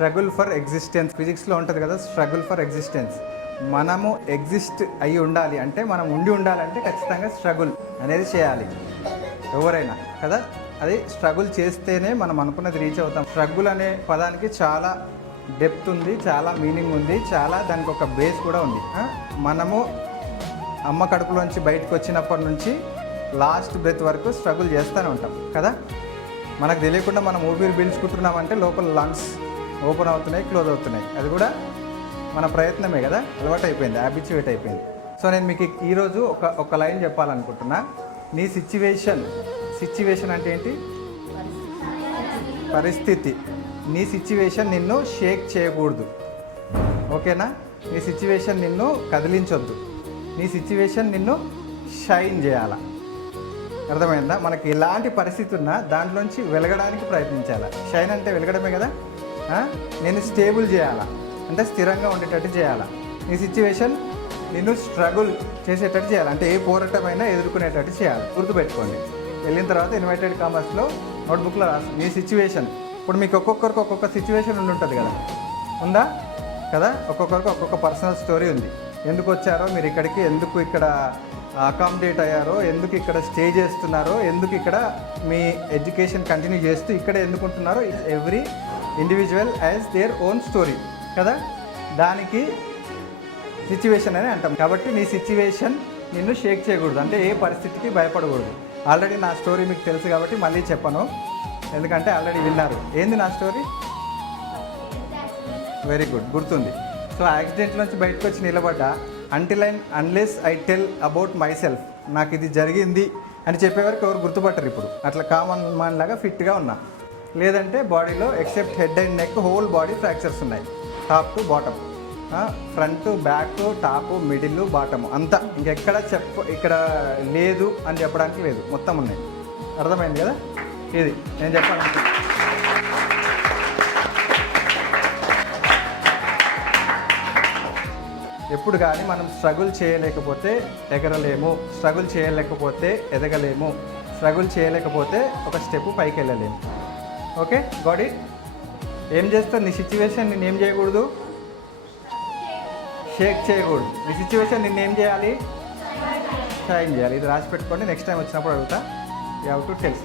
Struggle for existence. ఫిజిక్స్లో ఉంటుంది కదా, స్ట్రగుల్ ఫర్ ఎగ్జిస్టెన్స్. మనము ఎగ్జిస్ట్ అయి ఉండాలి అంటే, మనం ఉండి ఉండాలంటే ఖచ్చితంగా స్ట్రగుల్ అనేది చేయాలి ఎవరైనా కదా. అది స్ట్రగుల్ చేస్తేనే మనం అనుకున్నది రీచ్ అవుతాం. స్ట్రగుల్ అనే పదానికి చాలా డెప్త్ ఉంది, చాలా మీనింగ్ ఉంది, చాలా దానికి ఒక బేస్ కూడా ఉంది. మనము అమ్మ కడుపులోంచి బయటకు వచ్చినప్పటి నుంచి లాస్ట్ బ్రెత్ వరకు స్ట్రగుల్ చేస్తూనే ఉంటాం కదా. మనకు తెలియకుండా మనం ఊపిరి పీల్చుకుంటున్నామంటే లోపల లంగ్స్ ఓపెన్ అవుతున్నాయి, క్లోజ్ అవుతున్నాయి. అది కూడా మన ప్రయత్నమే కదా, అలవాటు అయిపోయింది, హ్యాబిచ్యువేట్ అయిపోయింది. సో నేను మీకు ఈరోజు ఒక లైన్ చెప్పాలనుకుంటున్నా. నీ సిచ్యువేషన్ అంటే ఏంటి? పరిస్థితి. నీ సిచ్యువేషన్ నిన్ను షేక్ చేయకూడదు, ఓకేనా? నీ సిచ్యువేషన్ నిన్ను కదిలించొద్దు. నీ సిచ్యువేషన్ నిన్ను షైన్ చేయాలా, అర్థమైందా? మనకి ఎలాంటి పరిస్థితి ఉన్నా దాంట్లోంచి వెలగడానికి ప్రయత్నించాలా. షైన్ అంటే వెలగడమే కదా. నేను స్టేబుల్ చేయాలా అంటే స్థిరంగా ఉండేటట్టు చేయాలా. నీ సిచ్యువేషన్ నిన్ను స్ట్రగుల్ చేసేటట్టు చేయాలి, అంటే ఏ పోరాటమైనా ఎదుర్కొనేటట్టు చేయాలి. గుర్తుపెట్టుకోండి. వెళ్ళిన తర్వాత ఇన్వర్టెడ్ కామర్స్లో నోట్బుక్లో రాసి నీ సిచ్యువేషన్. ఇప్పుడు మీకు ఒక్కొక్కరికి ఒక్కొక్క సిచ్యువేషన్ ఉంటుంది కదా, ఉందా కదా? ఒక్కొక్కరికి ఒక్కొక్క పర్సనల్ స్టోరీ ఉంది. ఎందుకు వచ్చారో మీరు ఇక్కడికి, ఎందుకు ఇక్కడ అకామిడేట్ అయ్యారో, ఎందుకు ఇక్కడ స్టే చేస్తున్నారో, ఎందుకు ఇక్కడ మీ ఎడ్యుకేషన్ కంటిన్యూ చేస్తూ ఇక్కడ ఎందుకు ఉంటున్నారో, every individual as their own story కదా. దానికి సిచ్యువేషన్ అని అంటాం. కాబట్టి నీ సిచ్యువేషన్ నిన్ను షేక్ చేయకూడదు, అంటే ఏ పరిస్థితికి భయపడకూడదు. ఆల్రెడీ నా స్టోరీ మీకు తెలుసు కాబట్టి మళ్ళీ చెప్పను, ఎందుకంటే ఆల్రెడీ విన్నారు. ఏంది నా స్టోరీ? వెరీ గుడ్, గుర్తుంది. సో యాక్సిడెంట్ నుంచి బయటకు వచ్చి నిలబడ్డా. Unless I tell about my self, నాకు ఇది జరిగింది అని చెప్పేవరకు ఎవరు గుర్తుపట్టరు. ఇప్పుడు అట్లా కామన్ మ్యాన్ లాగా ఫిట్గా ఉన్నా. లేదంటే బాడీలో except head and neck whole body fractures ఉన్నాయి, top to bottom, front back top middle bottom అంతా. ఇంకెక్కడ ఇక్కడ లేదు అని చెప్పడానికి లేదు, మొత్తం ఉన్నాయి. అర్థమైంది కదా? ఇది నేను చెప్పాలనుకుంటున్నాను. ఎప్పుడు కానీ మనం స్ట్రగుల్ చేయలేకపోతే ఎగరలేము, స్ట్రగుల్ చేయలేకపోతే ఎదగలేము, స్ట్రగుల్ చేయలేకపోతే ఒక స్టెప్ పైకి వెళ్ళలేము. Okay, got it? ఏం చేస్తావు? నీ సిచ్యువేషన్ నిన్ను ఏం చేయకూడదు? షేక్ చేయకూడదు. నీ సిచ్యువేషన్ నిన్ను ఏం చేయాలి? షైన్ చేయాలి. ఇది రాసి పెట్టుకోండి, నెక్స్ట్ టైం వచ్చినప్పుడు అడుగుతా. You have to tell.